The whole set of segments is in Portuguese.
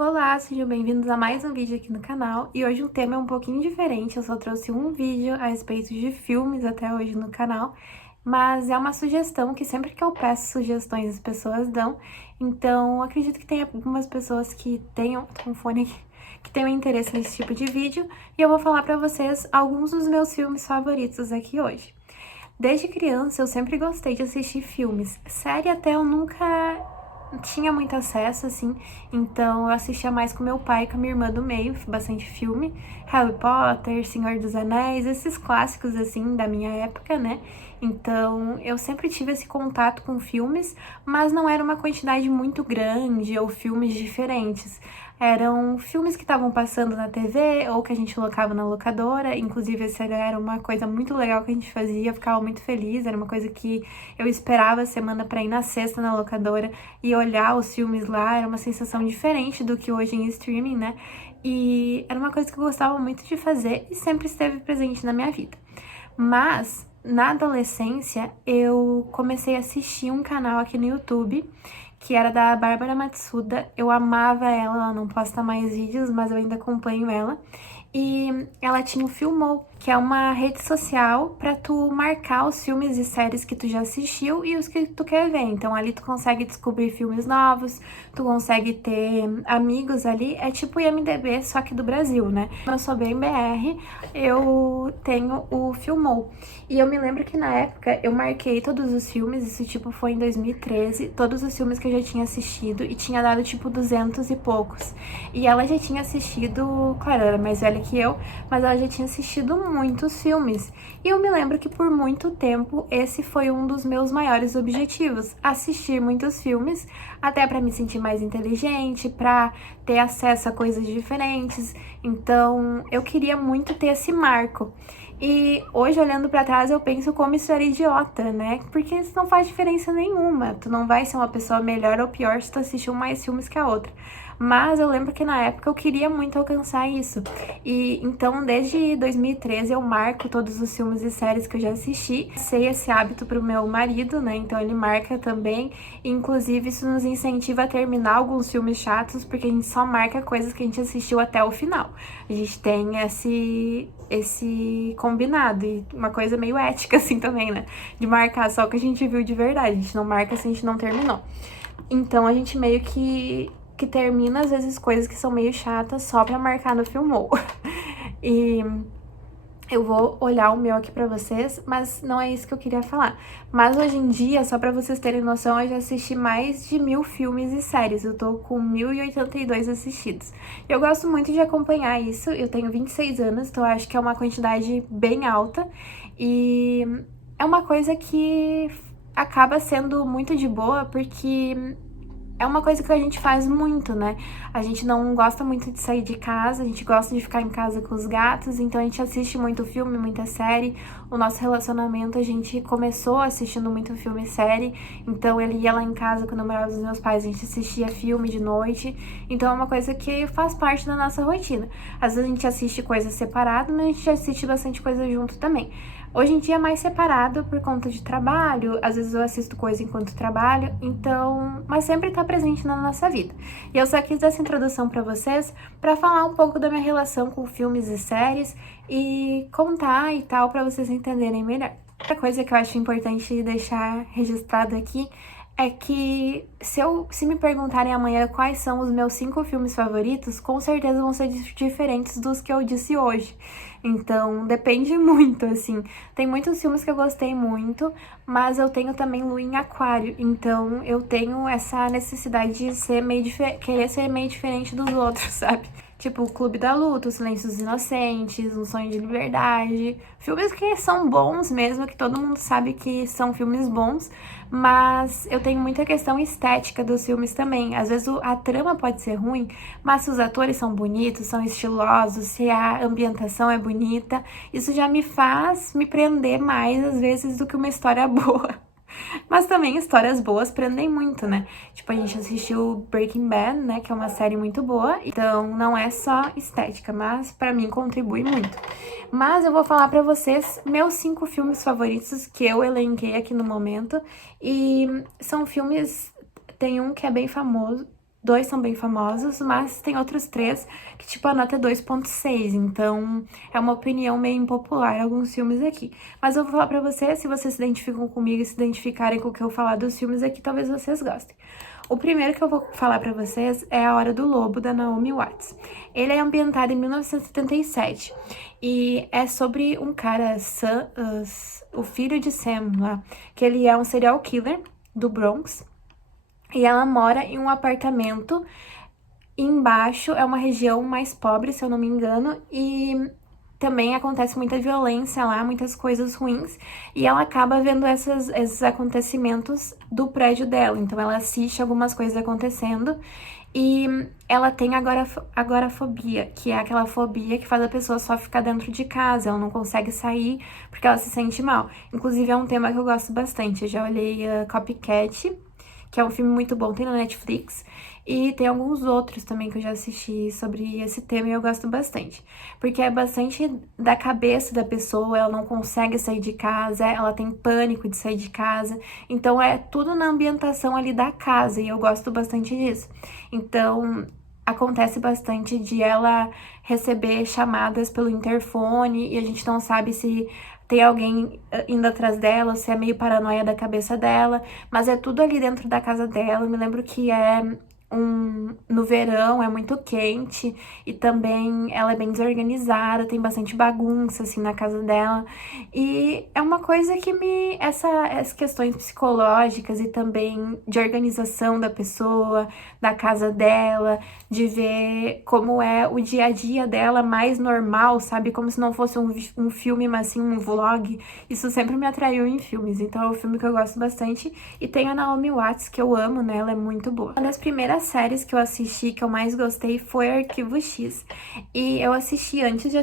Olá, sejam bem-vindos a mais um vídeo aqui no canal. E hoje o tema é um pouquinho diferente, eu só trouxe um vídeo a respeito de filmes até hoje no canal, mas é uma sugestão que sempre que eu peço sugestões as pessoas dão, então acredito que tem algumas pessoas que tenham, tô com fone aqui, que tenham interesse nesse tipo de vídeo, e eu vou falar pra vocês alguns dos meus filmes favoritos aqui hoje. Desde criança eu sempre gostei de assistir filmes, série até eu nunca tinha muito acesso, assim, então eu assistia mais com meu pai e com a minha irmã do meio, bastante filme, Harry Potter, Senhor dos Anéis, esses clássicos, assim, da minha época, né? Então eu sempre tive esse contato com filmes, mas não era uma quantidade muito grande ou filmes diferentes. Eram filmes que estavam passando na TV ou que a gente colocava na locadora, inclusive essa era uma coisa muito legal que a gente fazia, eu ficava muito feliz, era uma coisa que eu esperava a semana pra ir na sexta na locadora e olhar os filmes lá, era uma sensação diferente do que hoje em streaming, né? E era uma coisa que eu gostava muito de fazer e sempre esteve presente na minha vida. Mas, na adolescência, eu comecei a assistir um canal aqui no YouTube, que era da Bárbara Matsuda. Eu amava ela não posta mais vídeos, mas eu ainda acompanho ela. E ela tinha o Filmou, que é uma rede social pra tu marcar os filmes e séries que tu já assistiu e os que tu quer ver. Então ali tu consegue descobrir filmes novos, tu consegue ter amigos ali, é tipo o IMDb, só que do Brasil, né? Eu sou bem BR, eu tenho o Filmou. E eu me lembro que na época eu marquei todos os filmes, isso tipo foi em 2013, todos os filmes que eu já tinha assistido e tinha dado tipo 200 e poucos. E ela já tinha assistido, claro, ela era mais velha que eu, mas ela já tinha assistido muitos filmes. E eu me lembro que por muito tempo esse foi um dos meus maiores objetivos, assistir muitos filmes, até pra me sentir mais inteligente, pra ter acesso a coisas diferentes. Então, eu queria muito ter esse marco. E hoje, olhando pra trás, eu penso como isso era idiota, né? Porque isso não faz diferença nenhuma. Tu não vai ser uma pessoa melhor ou pior se tu assistiu mais filmes que a outra. Mas eu lembro que na época eu queria muito alcançar isso. E então, desde 2013, eu marco todos os filmes e séries que eu já assisti. Sei esse hábito pro meu marido, né? Então ele marca também. E, inclusive, isso nos incentiva a terminar alguns filmes chatos, porque a gente só marca coisas que a gente assistiu até o final. A gente tem esse combinado, e uma coisa meio ética, assim, também, né? De marcar só o que a gente viu de verdade. A gente não marca se a gente não terminou. Então, a gente meio que termina, às vezes, coisas que são meio chatas só pra marcar no Filmou. E eu vou olhar o meu aqui pra vocês, mas não é isso que eu queria falar. Mas hoje em dia, só pra vocês terem noção, eu já assisti mais de 1000 filmes e séries. Eu tô com 1082 assistidos. Eu gosto muito de acompanhar isso. Eu tenho 26 anos, então eu acho que é uma quantidade bem alta. E é uma coisa que acaba sendo muito de boa, porque é uma coisa que a gente faz muito, né? A gente não gosta muito de sair de casa, a gente gosta de ficar em casa com os gatos, então a gente assiste muito filme, muita série. O nosso relacionamento, a gente começou assistindo muito filme e série, então ele ia lá em casa quando eu morava com os meus pais, a gente assistia filme de noite, então é uma coisa que faz parte da nossa rotina. Às vezes a gente assiste coisas separadas, mas a gente assiste bastante coisa junto também. Hoje em dia é mais separado por conta de trabalho, às vezes eu assisto coisa enquanto trabalho, então, mas sempre tá presente na nossa vida. E eu só quis dar essa introdução pra vocês, pra falar um pouco da minha relação com filmes e séries e contar e tal, pra vocês entenderem melhor. Outra coisa que eu acho importante deixar registrado aqui é que se me perguntarem amanhã quais são os meus 5 filmes favoritos, com certeza vão ser diferentes dos que eu disse hoje. Então, depende muito, assim. Tem muitos filmes que eu gostei muito, mas eu tenho também lua em aquário, então eu tenho essa necessidade de ser querer ser meio diferente dos outros, sabe? Tipo, O Clube da Luta, Os Silêncios Inocentes, Um Sonho de Liberdade. Filmes que são bons mesmo, que todo mundo sabe que são filmes bons, mas eu tenho muita questão estética dos filmes também. Às vezes a trama pode ser ruim, mas se os atores são bonitos, são estilosos, se a ambientação é bonita, isso já me faz me prender mais, às vezes, do que uma história boa. Mas também histórias boas prendem muito, né? Tipo, a gente assistiu Breaking Bad, né? Que é uma série muito boa. Então, não é só estética, mas pra mim contribui muito. Mas eu vou falar pra vocês meus 5 filmes favoritos que eu elenquei aqui no momento. E são filmes... Tem um que é bem famoso, 2 são bem famosos, mas tem outros 3 que, tipo, a nota é 2,6, então é uma opinião meio impopular alguns filmes aqui. Mas eu vou falar pra vocês, se vocês se identificam comigo e se identificarem com o que eu falar dos filmes aqui, talvez vocês gostem. O primeiro que eu vou falar pra vocês é A Hora do Lobo, da Naomi Watts. Ele é ambientado em 1977 e é sobre um cara, Sam, o filho de Sam lá, que ele é um serial killer do Bronx, e ela mora em um apartamento. Embaixo é uma região mais pobre, se eu não me engano, e também acontece muita violência lá, muitas coisas ruins, e ela acaba vendo esses acontecimentos do prédio dela. Então ela assiste algumas coisas acontecendo e ela tem agorafobia, que é aquela fobia que faz a pessoa só ficar dentro de casa, ela não consegue sair porque ela se sente mal. Inclusive é um tema que eu gosto bastante. Eu já olhei Copycat, que é um filme muito bom, tem na Netflix, e tem alguns outros também que eu já assisti sobre esse tema e eu gosto bastante, porque é bastante da cabeça da pessoa, ela não consegue sair de casa, ela tem pânico de sair de casa, então é tudo na ambientação ali da casa e eu gosto bastante disso. Então acontece bastante de ela receber chamadas pelo interfone e a gente não sabe se tem alguém indo atrás dela, se é meio paranoia da cabeça dela, mas é tudo ali dentro da casa dela. Eu me lembro que no verão é muito quente e também ela é bem desorganizada, tem bastante bagunça assim na casa dela. E é uma coisa que essas questões psicológicas e também de organização da pessoa, da casa dela, de ver como é o dia a dia dela mais normal, sabe? Como se não fosse um filme, mas sim um vlog. Isso sempre me atraiu em filmes, então é um filme que eu gosto bastante. E tem a Naomi Watts, que eu amo, né? Ela é muito boa. Uma das primeiras séries que eu assisti, que eu mais gostei, foi Arquivo X. E eu assisti antes de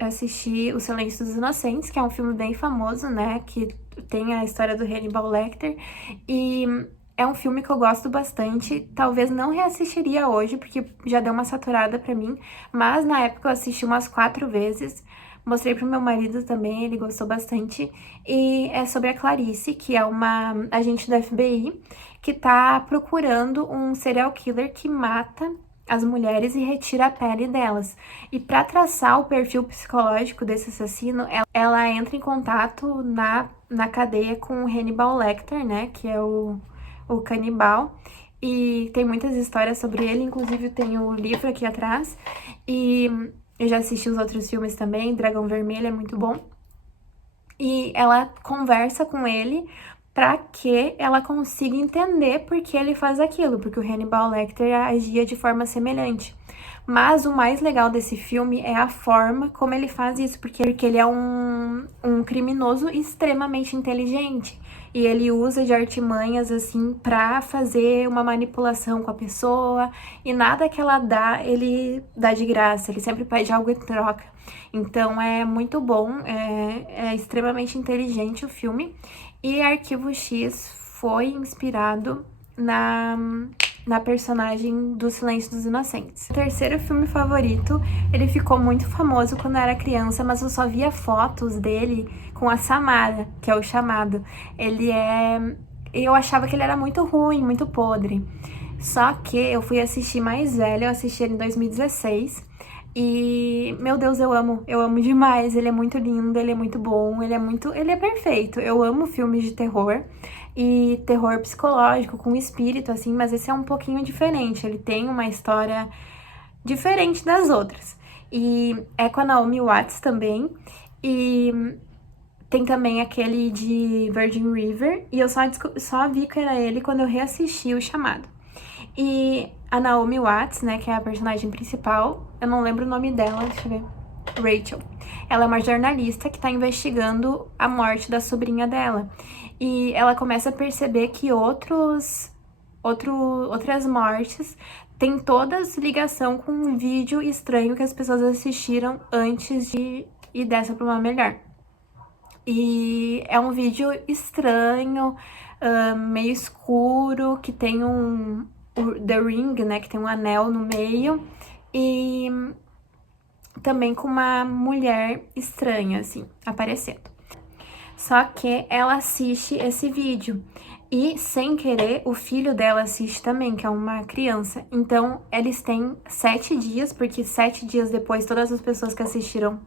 assistir O Silêncio dos Inocentes, que é um filme bem famoso, né? Que tem a história do Hannibal Lecter. E é um filme que eu gosto bastante, talvez não reassistiria hoje, porque já deu uma saturada pra mim, mas na época eu assisti umas 4 vezes, mostrei pro meu marido também, ele gostou bastante, e é sobre a Clarice, que é uma agente do FBI, que tá procurando um serial killer que mata as mulheres e retira a pele delas. E para traçar o perfil psicológico desse assassino, ela entra em contato na cadeia com o Hannibal Lecter, né, que é o canibal, e tem muitas histórias sobre ele, inclusive tem o livro aqui atrás, e eu já assisti os outros filmes também, Dragão Vermelho é muito bom, e ela conversa com ele para que ela consiga entender por que ele faz aquilo, porque o Hannibal Lecter agia de forma semelhante. Mas o mais legal desse filme é a forma como ele faz isso, porque ele é um criminoso extremamente inteligente. E ele usa de artimanhas, assim, pra fazer uma manipulação com a pessoa. E nada que ela dá, ele dá de graça. Ele sempre pede algo em troca. Então é muito bom, é extremamente inteligente o filme. E Arquivo X foi inspirado na personagem do Silêncio dos Inocentes. O terceiro filme favorito, ele ficou muito famoso quando eu era criança, mas eu só via fotos dele com a Samara, que é o Chamado. Eu achava que ele era muito ruim, muito podre. Só que eu fui assistir mais velho, eu assisti ele em 2016. E, meu Deus, eu amo demais, ele é muito lindo, ele é muito bom, ele é perfeito. Eu amo filmes de terror e terror psicológico, com espírito, assim, mas esse é um pouquinho diferente, ele tem uma história diferente das outras. E é com a Naomi Watts também, e tem também aquele de Virgin River, e eu só vi que era ele quando eu reassisti O Chamado. E a Naomi Watts, né, que é a personagem principal, eu não lembro o nome dela, deixa eu ver, Rachel. Ela é uma jornalista que tá investigando a morte da sobrinha dela. E ela começa a perceber que outras mortes têm todas ligação com um vídeo estranho que as pessoas assistiram antes de ir dessa pra uma melhor. E é um vídeo estranho, meio escuro, que tem The Ring, né, que tem um anel no meio, e também com uma mulher estranha, assim, aparecendo. Só que ela assiste esse vídeo E, sem querer, o filho dela assiste também, que é uma criança. Então, eles têm 7 dias, porque 7 dias depois, todas as pessoas que assistiram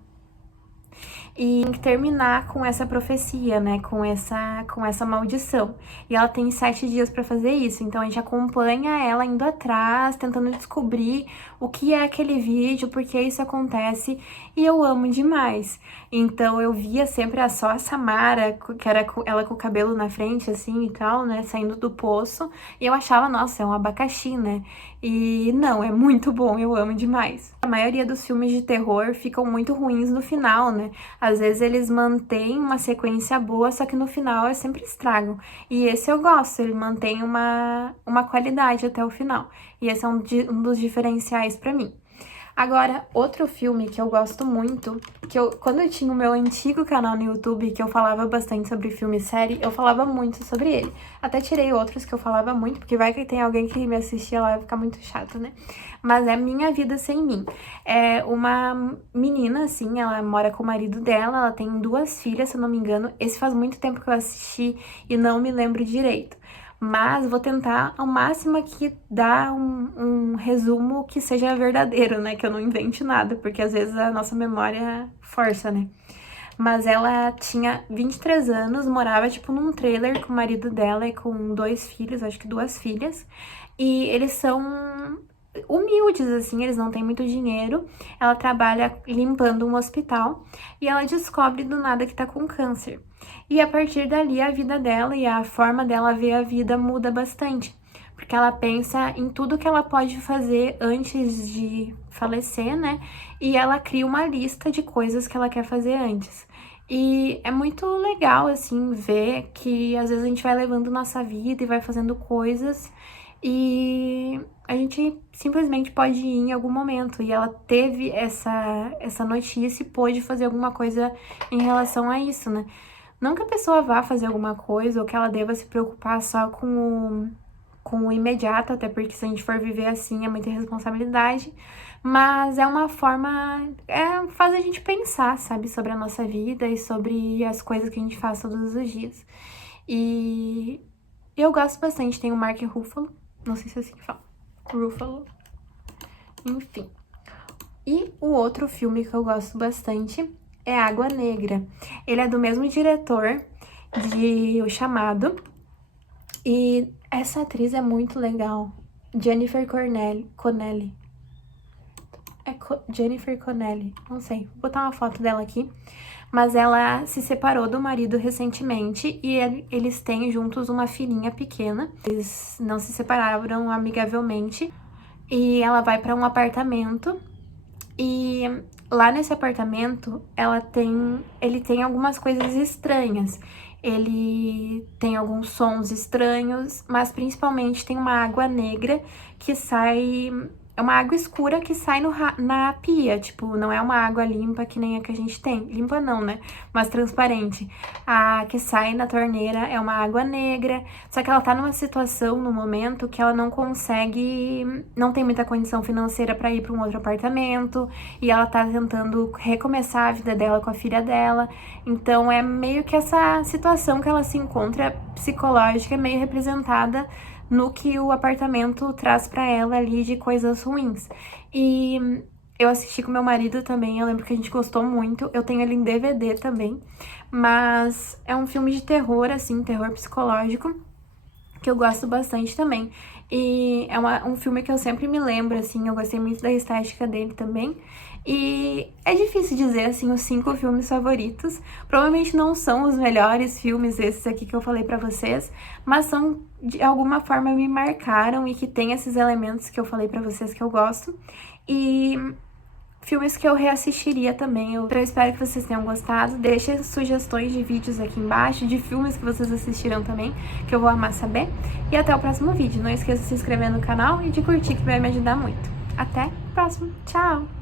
e tem que terminar com essa profecia, né? Com essa maldição. E ela tem 7 dias pra fazer isso. Então a gente acompanha ela indo atrás, tentando descobrir o que é aquele vídeo, por que isso acontece. E eu amo demais. Então eu via sempre só a Samara, que era ela com o cabelo na frente, assim, e tal, né? Saindo do poço. E eu achava, nossa, é um abacaxi, né? E não, é muito bom, eu amo demais. A maioria dos filmes de terror ficam muito ruins no final, né? Às vezes eles mantêm uma sequência boa, só que no final é sempre estragam. E esse eu gosto, ele mantém uma qualidade até o final. E esse é um dos diferenciais pra mim. Agora, outro filme que eu gosto muito, quando eu tinha o meu antigo canal no YouTube, que eu falava bastante sobre filme e série, eu falava muito sobre ele. Até tirei outros que eu falava muito, porque vai que tem alguém que me assistia lá e vai ficar muito chato, né? Mas é Minha Vida Sem Mim. É uma menina, assim, ela mora com o marido dela, ela tem 2 filhas, se eu não me engano. Esse faz muito tempo que eu assisti e não me lembro direito. Mas vou tentar ao máximo aqui dar um resumo que seja verdadeiro, né? Que eu não invente nada, porque às vezes a nossa memória força, né? Mas ela tinha 23 anos, morava, tipo, num trailer com o marido dela e com 2 filhos, acho que 2 filhas. E eles são humildes, assim, eles não têm muito dinheiro. Ela trabalha limpando um hospital e ela descobre do nada que tá com câncer. E a partir dali, a vida dela e a forma dela ver a vida muda bastante. Porque ela pensa em tudo que ela pode fazer antes de falecer, né? E ela cria uma lista de coisas que ela quer fazer antes. E é muito legal, assim, ver que às vezes a gente vai levando nossa vida e vai fazendo coisas e a gente simplesmente pode ir em algum momento. E ela teve essa notícia e pôde fazer alguma coisa em relação a isso, né? Não que a pessoa vá fazer alguma coisa ou que ela deva se preocupar só com o imediato, até porque se a gente for viver assim é muita responsabilidade, mas é uma forma, faz a gente pensar, sabe, sobre a nossa vida e sobre as coisas que a gente faz todos os dias. E eu gosto bastante, tem o Mark Ruffalo, não sei se é assim que fala, Ruffalo, enfim. E o outro filme que eu gosto bastante é Água Negra. Ele é do mesmo diretor de O Chamado. E essa atriz é muito legal. Jennifer Connelly. Jennifer Connelly, não sei. Vou botar uma foto dela aqui. Mas ela se separou do marido recentemente e eles têm juntos uma filhinha pequena. Eles não se separaram amigavelmente. E ela vai para um apartamento. E lá nesse apartamento, ele tem algumas coisas estranhas. Ele tem alguns sons estranhos, mas principalmente tem uma água negra que sai... É uma água escura que sai na pia, tipo, não é uma água limpa que nem a que a gente tem. Limpa não, né? Mas transparente. A que sai na torneira é uma água negra, só que ela tá numa situação, no momento, que ela não consegue... Não tem muita condição financeira pra ir pra um outro apartamento, e ela tá tentando recomeçar a vida dela com a filha dela. Então é meio que essa situação que ela se encontra psicológica, meio representada no que o apartamento traz pra ela ali de coisas ruins. E eu assisti com meu marido também, eu lembro que a gente gostou muito. Eu tenho ele em DVD também, mas é um filme de terror, assim, terror psicológico, que eu gosto bastante também. E é um filme que eu sempre me lembro, assim, eu gostei muito da estética dele também. E é difícil dizer, assim, os 5 filmes favoritos. Provavelmente não são os melhores filmes esses aqui que eu falei pra vocês, mas são, de alguma forma, me marcaram e que tem esses elementos que eu falei pra vocês que eu gosto. E filmes que eu reassistiria também. Eu espero que vocês tenham gostado. Deixem sugestões de vídeos aqui embaixo, de filmes que vocês assistiram também, que eu vou amar saber. E até o próximo vídeo. Não esqueça de se inscrever no canal e de curtir, que vai me ajudar muito. Até o próximo. Tchau!